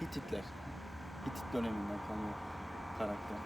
Hititler. Hitit döneminden kalıyor karakter.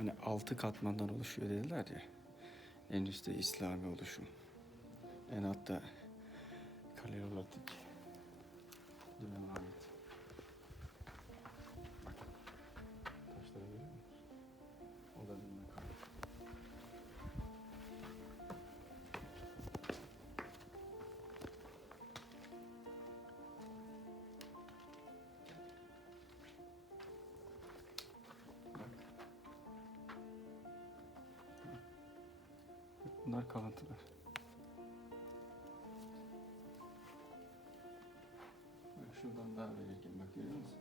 Hani altı katmandan oluşuyor dediler ya. En üstte İslami oluşum. En altta Kaleolatik döneme ait. Bunlar kalıntılar. Şuradan daha belirgin bak görüyor musun?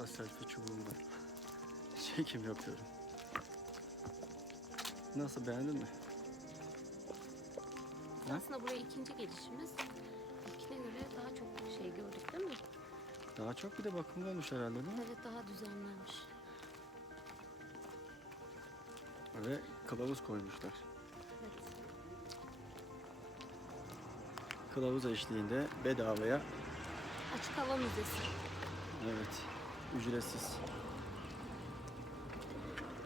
Defa selfie çubuğumda çekim yapıyorum. Nasıl beğendin mi? Ha? Aslında buraya ikinci gelişimiz. İlkine göre daha çok şey gördük değil mi? Daha çok bir de bakım olmuş herhalde değil mi? Evet daha düzenlenmiş. Ve kılavuz koymuşlar. Evet. Kılavuz eşliğinde bedavaya Açık hava müzesi. evet ücretsiz.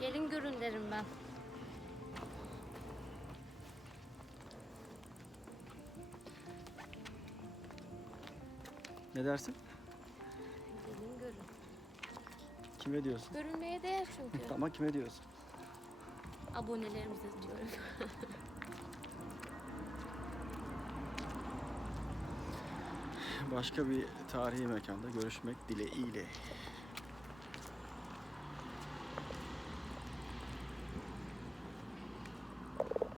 Gelin görün derim ben. Ne dersin? Gelin görün. Kime diyorsun? Görünmeye değer çünkü. Ama kime diyorsun? Abonelerimize diyorum. Başka bir tarihi mekanda görüşmek dileğiyle.